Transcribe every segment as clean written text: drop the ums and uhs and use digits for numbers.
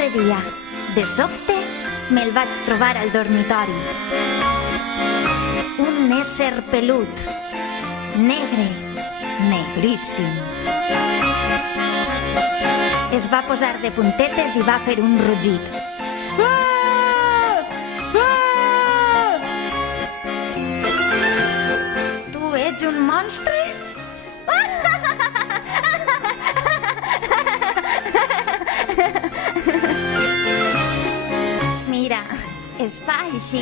altre dia, de sobte, me'l vaig trobar al dormitori. Un ésser pelut, negre, negríssim. Es va posar de puntetes i va fer un rugit. Tu ets un monstre? Mira, es fa així.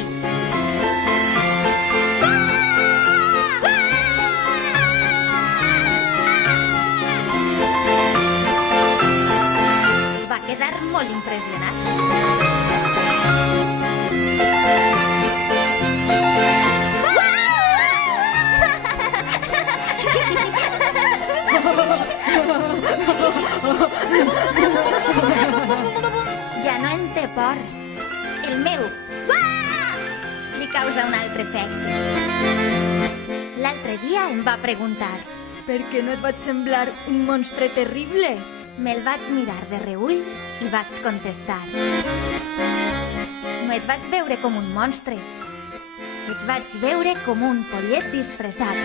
Va quedar molt impressionat. Ja no en té por. El meu li causa un altre efecte. L'altre dia em va preguntar: Per què no et vaig semblar un monstre terrible? me'l vaig mirar de reüll i vaig contestar: no et vaig veure com un monstre, et vaig veure com un pollet disfressat.